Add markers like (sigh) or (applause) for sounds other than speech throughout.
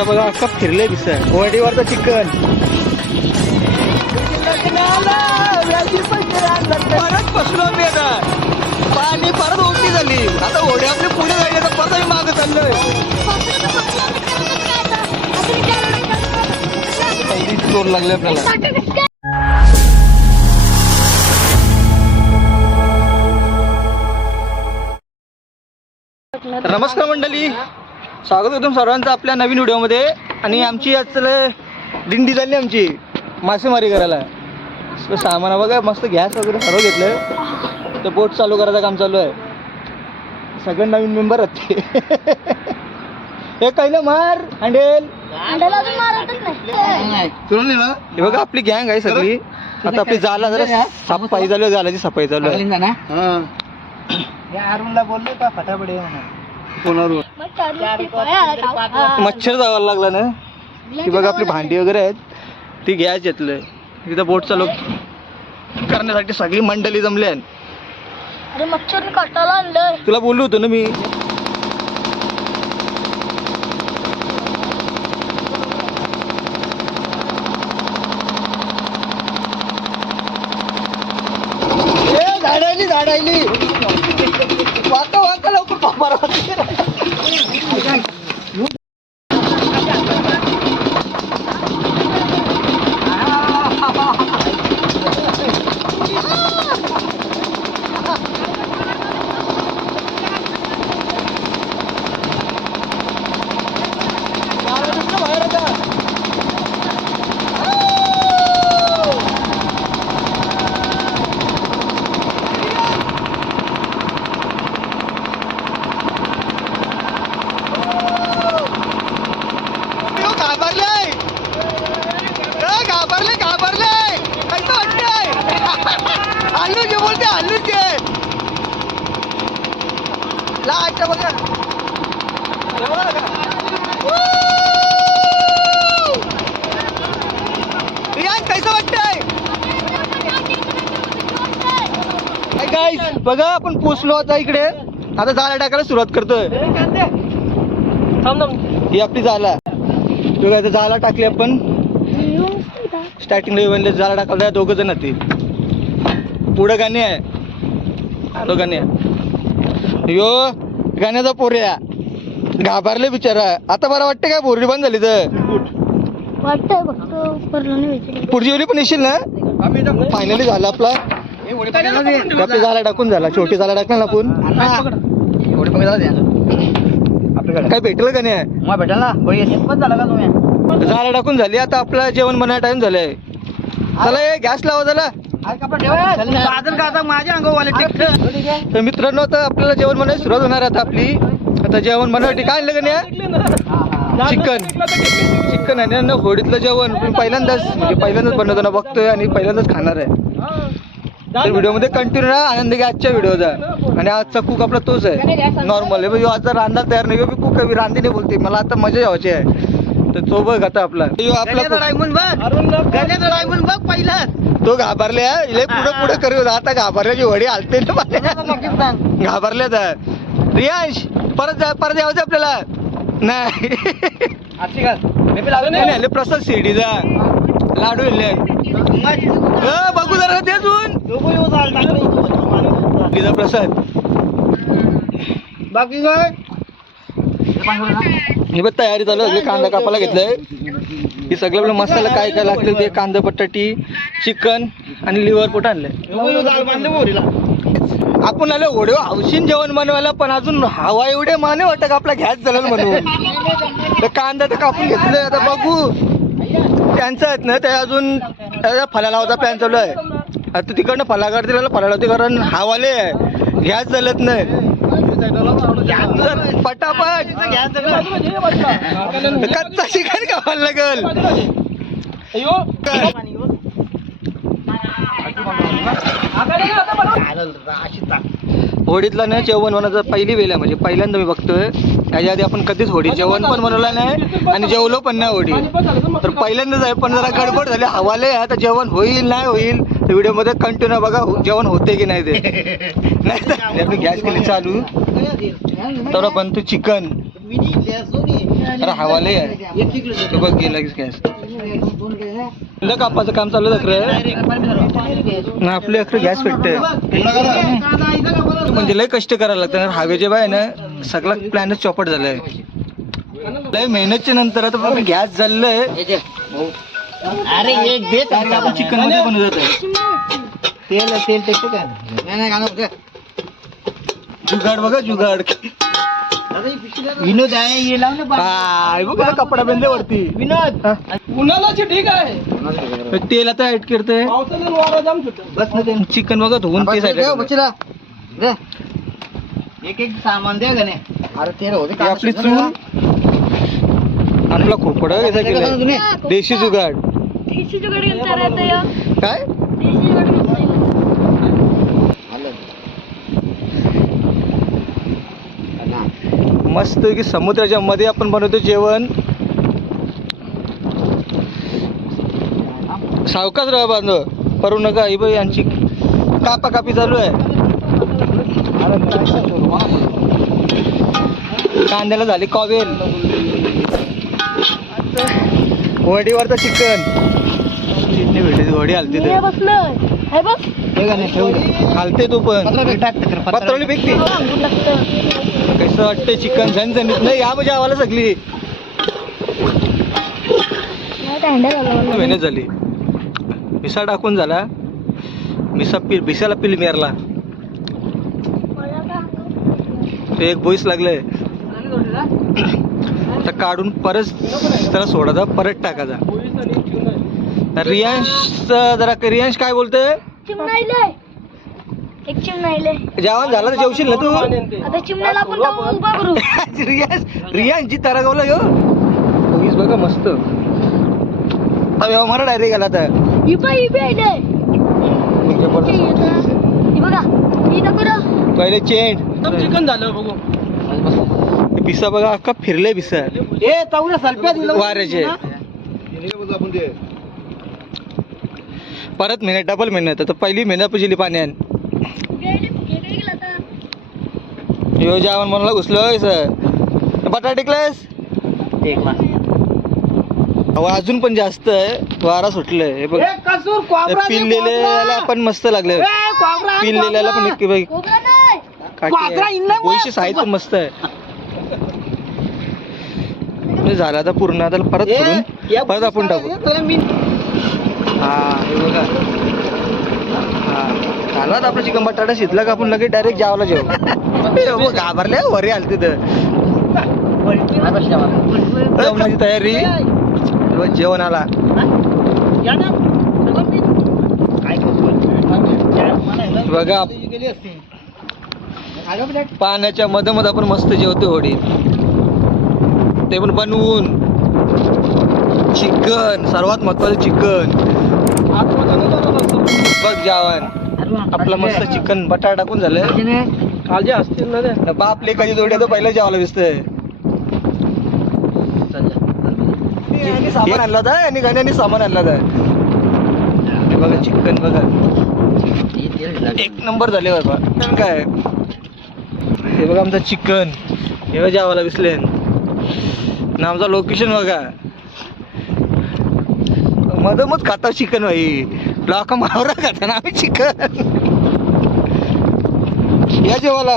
दिसा बघा अख्खा फिरले दिसा वडीवरचं चिकन. परत फसलो मी आता. पाणी परत ओटी झाली. आता ओढी आपली पुढे जायला तर परत मी मागं चाललोय. चोर लागले आपल्याला नमस्कार मंडळी. स्वागत होतं सर्वांचं आपल्या नवीन व्हिडिओमध्ये. आणि आमची आज दिंडी झाली आमची. मासेमारी करायला. सामान बघा मस्त गॅस वगैरे सर्व घेतलं तर बोट चालू करायचं काम चालू आहे. सगळे नवीन मेंबर आहेत ते. (laughs) हे कैलं मार हँडेल. तुला नेलं हे बघा आपली गँग आहे सगळी. आता आपली जाला जरा सफाई चालू आहे जालाची सफाई चालू आहे. अरुणला बोललो का? फटाफट फोनवर मच्छर जावा लागला ना? ही बघा आपली भांडी वगैरे आहेत. ती गॅस घेतलंय तिथं बोट चालू करण्यासाठी सगळी मंडळी जमली अरे मच्छर कटाला आणलंय. तुला बोललो होतो ना मी. झाडायली झाडायली. वाका वाका મારા गाईस बघा आपण पोचलो आता इकडे. आता जाळ्या टाकायला सुरुवात करतोय. ही आपली जाला बघा आता जाला टाकली आपण. स्टार्टिंगला बनले जाला टाकला. दोघं जण ते. पुढं गाणे आहे. आलो गाणे यो गाण्याचा पोऱ्या घाबरले बिचारा. आता बरं वाटतं काय बोरडी बंद झाली तर पुढची वेळी पण येशील ना? फायनली झाला आपला. आपली झाला टाकून झाला. छोटी झाला टाकला ना आपण? काय भेटलं का नाही? मग भेटाल ना. पण झाला का तुम्ही? झाला टाकून झाली. आता आपला जेवण बनायला टाइम झालाय. चला हे गॅस लावा झाला माझ्या अंगावाले तर मित्रांनो आता आपल्याला जेवण बनायला सुरुवात होणार आहे आता आपली. आता जेवण बनवायसाठी काय आणलं का नाही? चिकन. चिकन आहे ना होडीतलं जेवण. पण पहिल्यांदाच म्हणजे पहिल्यांदाच बनवताना बघतोय आणि पहिल्यांदाच खाणार आहे. तर व्हिडिओमध्ये कंटिन्यू राहा आनंद घ्या आजच्या व्हिडिओचा आणि आजचा कुक आपला तोच आहे. नॉर्मल आहे. आजचा रांदा तयार नाही. मी कुक आहे. रांदी नाही बोलते. मला आता मजा यायची आहे. तर तो बघ आता आपला. पहिलं तो घाबरले हा. इले पुढे पुढे करू आता घाबरल्याची वडी आलते ना मला. घाबरले तर रियांश परत जा परत यावं आपल्याला. नाही. प्रसाद शिर्डीचा. लाडू इले. अ, बघू जरा ते. अजून प्रसाद. बाकी काय? हे बघ तयारी चालू आहे. कांदा कापायला घेतलंय. हे सगळं आपलं मसाला काय काय लागतं ते कांदा बटाटी चिकन आणि लिव्हर पोट आणलंय? आपण आलो ओढे हौशीन जेवण बनवायला पण अजून हवा एवढे माने वाटत का आपला घ्यास झालं म्हणून? तर कांदा तर कापून घेतलं आता बघू. त्यांचं आहेत ना ते अजून त्याच्या फला लावायचा प्लॅन चालू आहे. आता तिकडनं फला काढतील फला लावते कारण हवाले आहे घ्यास झालत नाही पटापट कच्चा शिकार खावायला लागल होडीतला ना जेवण बनवायचं पहिली वेळ आहे म्हणजे. पहिल्यांदा मी बघतोय. त्याच्या आधी आपण कधीच होडी जेवण पण बनवलं नाही आणि जेवलो पण नाही होडी. तर पहिल्यांदाच आहे पण जरा गडबड झाली हवाले आहे आता जेवण होईल नाही होईल तर व्हिडिओमध्ये कंटिन्यू बघा जेवण होते की नाही ते. (laughs) नाही तर आपली गॅस केली चालू. तर बनतो चिकन. अरे हवाले आहे. तो बघ गेला गॅस. तुला कापाचं काम चालू आहे ना आपले अखरं गॅस भेटते म्हणजे लय कष्ट करायला लागतं. ना हवेचे बाय ना सगळा प्लॅनच चौपट झालाय. लय मेहनतच्या नंतर आता बघ गॅस झालंय. अरे एक दे आपण चिकनमध्ये बनवत आहे तेल तेल टेस्ट काय नाही जुगाड बघा जुगाड. विनोद आहे हे लाव ना बा- काय बघा कपडा बंदे वरती. विनोद. उन्हाळ्याची ठीक आहे. तेल आता ऍड करतोय. बस ना ते चिकन बघा धुवून ते side ला ठेवलंय. दे. एक एक सामान द्या गणे. अरे ते राहू दे. ही आपली चूल. आपला खोपडा केलाय? देशी जुगाड. देशी जुगाड या काय? देशी जुगाड मस्त की समुद्राच्या मध्ये आपण बनवतो जेवण. सावकाश राहा बांधव परू नका ही बाई यांची कापा कापी चालू आहे कांद्याला झाली कॉवेल वडीवरचं चिकन भेटली वडी हलते हे हे हे. हालते तू पण तर. पत्रवली फेकते कसं वाटतं चिकन झणझणीत नाही या म्हणजे आम्हाला सगळी मेहनत झाली मिसा टाकून झाला. मिसा पिल भिसाला पिल मेरला ते एक बोईस लागले आता काढून परत त्याला सोडायचा परत टाकायचा. रियांश जरा रियांश काय बोलतोय? जेवण झालं तर जेवशील ना तू? करू. (laughs) रियांश रियांशची तरगावला घेऊ बोईस बघा मस्त. मला डायरेक्ट गेला आता हे बघा ही नको ना. पहिले चेंड. चिकन झालं बघू. पिसा बघा अख्खा फिरले पिसा ए चौऱ्या सल्प्या दिलं वाऱ्याचे. परत मेहनत डबल मेहनत. आता पहिली मेहनत पुजली पाण्यान. यो जेवण म्हणला घुसलो सर. बटाटा टिकलेस? टेकला. अहो, अजून पण जास्त आहे. वारा सुटलंय. हे बघ. कसूर कोबरा दे, पिल्लेल्याला कोबरा. पण मस्त लागले ए, कोबरा, पिल्लेल्याला पण कोबरा. इनला. पैसे साहित्य मस्त आहे. हे झालं आता पूर्ण. आता परत ए, करून परत आपण टाकू. तुला मी हा हे बघा. हा. झालं आता आपलं चिकन बटाटा शिजला का आपण लगेच डायरेक्ट जेवायला जेवू घाबरले वरी आलते तर. जेवणाची तयारी. जेवण करतो? बघा. पाण्याच्या मधोमध आपण मस्त जेवतो होडी ते पण बनवून. चिकन सर्वात महत्वाचं चिकन. बघ जेवण. आपलं मस्त चिकन बटाटा टाकून झालं. काळजी असतील ना रे. बाप लेखाची जोडी आहे तो पहिला जेवायला दिसतंय. यांनी सामान आणलं होतं आणि गाण्याने सामान आणलं होतं. बघा चिकन बघा. एक नंबर झाले बाबा काय हे बघा आमचं चिकन. हे बघा जेवायला दिसले आणि आमचं लोकेशन बघा. मधोमध खाता चिकन भाई लोक मावरा खाता ना आम्ही चिकन. या जेवाला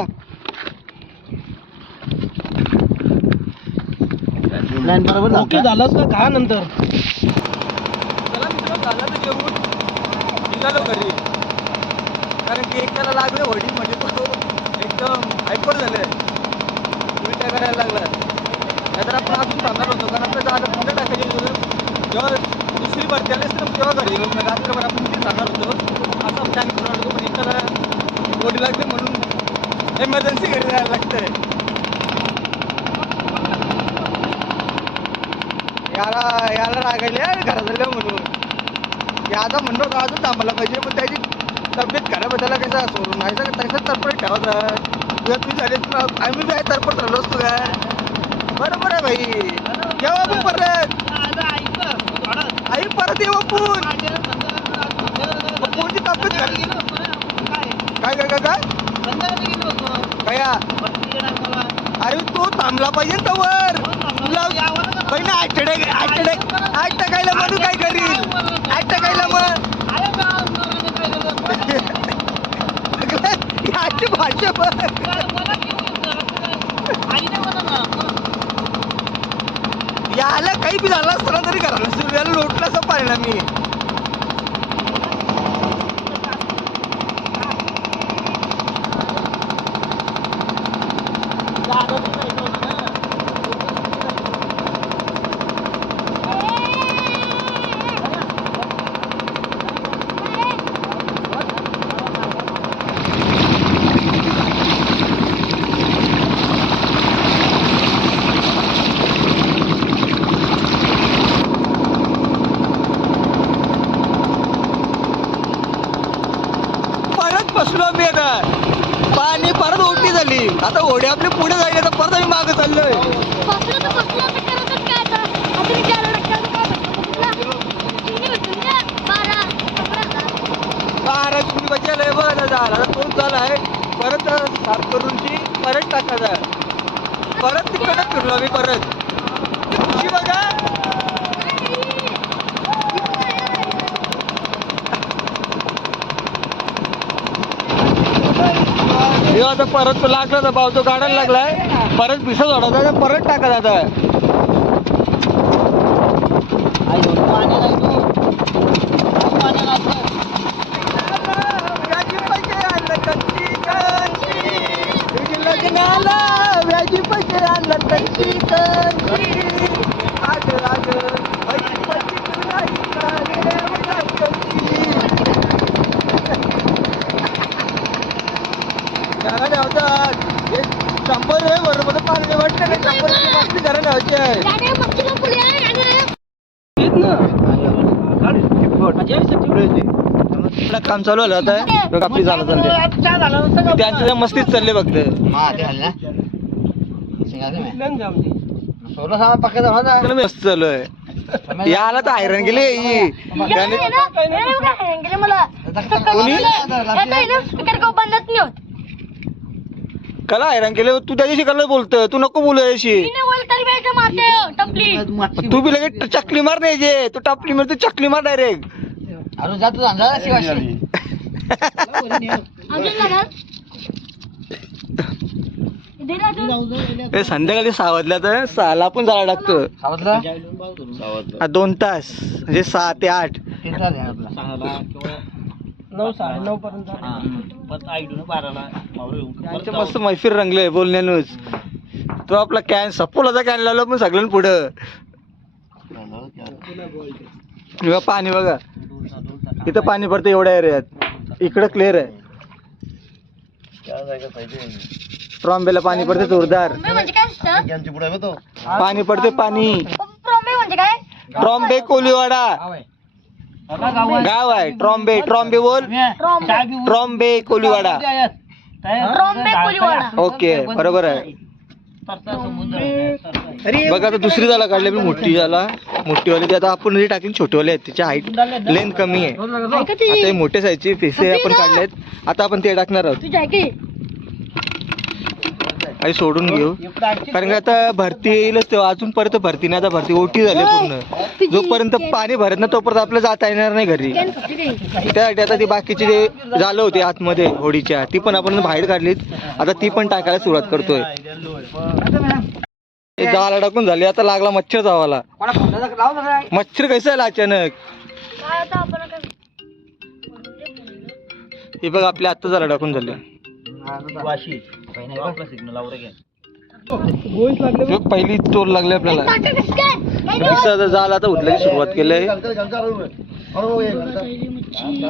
जेवायला ओके झालंच का खा नंतर? चला मित्र झालं तर जेवून निघालो घरी. कारण की एक त्याला लागलं वडी म्हणजे तो तो एकदम हायपर झालं. उलट्या करायला लागला नाहीतर आपण अजून थांबणार होतो कारण आपलं झालं पुन्हा टाकायचे होतं जेव्हा दुसरी भरती आली असते तेव्हा घरी येऊन रात्रभर आपण तिथे थांबणार होतो. असं प्लॅन करून होतो पण एकाला वडी लागते म्हणून एमर्जन्सी घरी जायला लागतंय. याला याला रागायले घरातलं म्हणून याचा म्हणणं होता अजून थांबायला पाहिजे पण त्याची तब्येत त्याला कसं सोडून? नाही तर तसं तरपड ठेवत तुझ्या तुम्ही झाले आम्ही काय तरपड राहिलो असतो काय बरोबर आहे भाई येऊ आपण परत? आई परत येऊ आपण कोणती तब्येत काय काय काय काय? काय अरे तो थांबला पाहिजे ना तवर. पहिला आठडे आठडे आठ टाकायला म्हणून काय करील? आठ टाकायला मग. याची भाषा बघ याला काही बी झाला असताना तरी करायला सूर्याला लोटला असं परिणामी परत बसलो आम्ही आता पाणी परत ओटी झाली आता ओढी आपली पुढे झाली आता परत आम्ही मागे चाललोय बसलं तर बसलं तर करतच काय आता आता विचारलं रक्कम काय भेटलं बघितलं किती भेटून द्या बारा अकरा बारा तुम्ही बचायला बघ आता झाला आता तोच झालाय परत साफ करूनची परत टाकायचा परत तिकडे फिरलो आम्ही परत तुझी बघा हे आता परत तो लागला तर भाव तो काढायला लागलाय परत भिसत ओढायचा परत टाकायचा आता व्याजी पैसे आणलं कंची कंची लग्नाला व्याजी पैसे आणलं कंची कंची आग आग पैसे पैसे तुला इकाले उडा कंची जरा ठेवतात हे बरोबर पाणी वाटतं नाही. आहे. आपलं काम चालू आलं आता. बघ आपली झालं? चालते त्यांचं त्या मस्तीच चालले फक्त. सोळा सहा पक्का झाला ना त्याला मस्त चालू आहे. याला तर आयरन गेले ही त्याने कोणी? बंदच नाही होत. कला हैराण केले तू त्याच्याशी कला बोलतोय? तू नको बोलू याशी मी नाही बोल तरी बी मारते टपली. तू बी लगेच चकली मार नाही जे. तू टपली मार तू चकली मार डायरेक्ट अरे शिवाशी. ए, संध्याकाळी सहा वाजल्या तर सहाला पण जायला लागतो. सावधला? हा, दोन तास. म्हणजे सहा ते आठ. नऊ साडे नऊ पर्यंत त्यांचं मस्त मैफिल रंगले बोलण्यानंच. तो आपला कॅन सपोलाचा कॅन लावला पण सगळ्यांना पुढं. बघा पाणी बघा. इथं पाणी पडतं एवढ्या एरियात. इकडं क्लिअर आहे. ट्रॉम्बेला पाणी पडते जोरदार. म्हणजे काय असतं? पाणी पडते पाणी. ट्रॉम्बे म्हणजे ट्रॉम्बे कोलीवाडा. गाव आहे. ट्रॉम्बे ट्रॉम्बे बोल. ट्रॉम्बे. कोलीवाडा. ओके बरोबर आहे. बघा आता दुसरी झाला काढली मी मोठी झाला मोठीवाली ती आता आपण जी टाकली छोटीवाली आहेत तिची हाईट लेंथ कमी आहे. आता हे मोठे साईजचे पिसे आपण काढलेत. आता आपण ते टाकणार आहोत. आणि सोडून घेऊ. कारण का आता भरती येईलच तेव्हा. अजून परत भरती नाही आता भरती ओटी झाली पूर्ण. जोपर्यंत पाणी भरत नाही तोपर्यंत आपल्याला जाता येणार नाही घरी. त्यासाठी आता ती बाकीची जे झालं होते आतमध्ये होडीच्या ती पण आपण बाहेर काढलीत. आता ती पण टाकायला सुरुवात करतोय. ते जाळा टाकून झाली आता लागला मच्छर जावाला. मच्छर कसं आला अचानक? काय आता आपण काय हे बघ आपल्या आत्ता झाला टाकून झाले. हे पहिली तोर लागली आपल्याला टाका काय? काय? नाही दिसतं आता जाल आता उठल्याची सुरुवात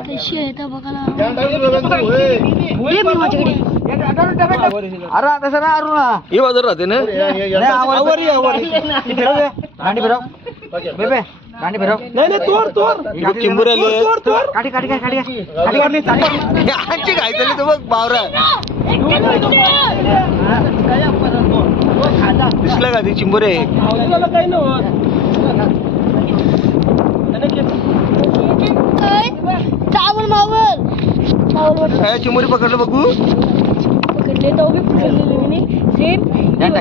कशी आहे अरे तसं ना अरू ना ही बाजूला राहते ना? आवरी आवरी गांडी फिरव. बेबे गांडी फिरव. नाही नाही तोर तोर. हे बघ चिंबूर आले. काठी काठी काय काठी काय काठी काढली आजची काय झाली तर बघ बावरा. दिसलं का ती चिंबुरे? काही चावल मावल काय चिंबुरी पकडलं बघू? तो नाही. सेम यांना.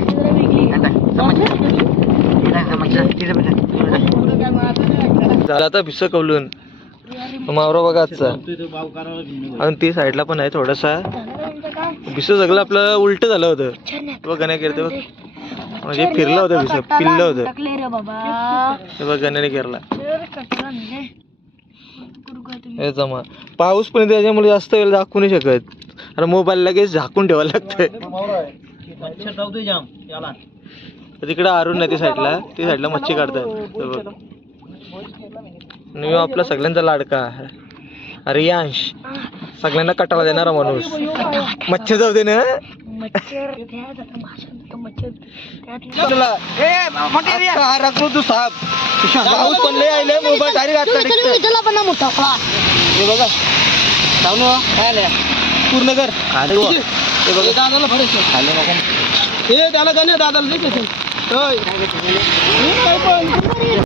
झाला आता भिस कवलून. मावरा बघा आजचा. आणि ती साईडला पण आहे थोडासा. भिस सगळं आपलं उलट झालं होतं. बघ गण्या करते बघ. म्हणजे फिरलं होतं भिस पिल्लं होतं. टाकले रे बाबा. हे बघ गण्याने केरला हे जमा. पाऊस पण त्याच्यामुळे जास्त वेळ दाखवू नाही शकत. अरे मोबाईल लगेच झाकून ठेवायला लागतंय. तर तिकडे अरुण नाही ती साईडला ती साईडला मच्छी काढतात. बघ. आपला सगळ्यांचा लाडका. अरे यांश सगळ्यांना कटाळा देणारा माणूस. मच्छी जाऊ दे ना. मच्छर. त्यात आता भाषण होतं मच्छर. त्यात तुला अख्खा हा रकलो तू साप पाऊस पण लय आले मोबाईल डायरेक्ट आता दिसतोय. त्याला पण मोठा हे बघा. चालू काय पूर्ण कर हे बघा. दादाला खाली नको. हे त्याला गण्या दादाला दे की? ते. होय. काय पण.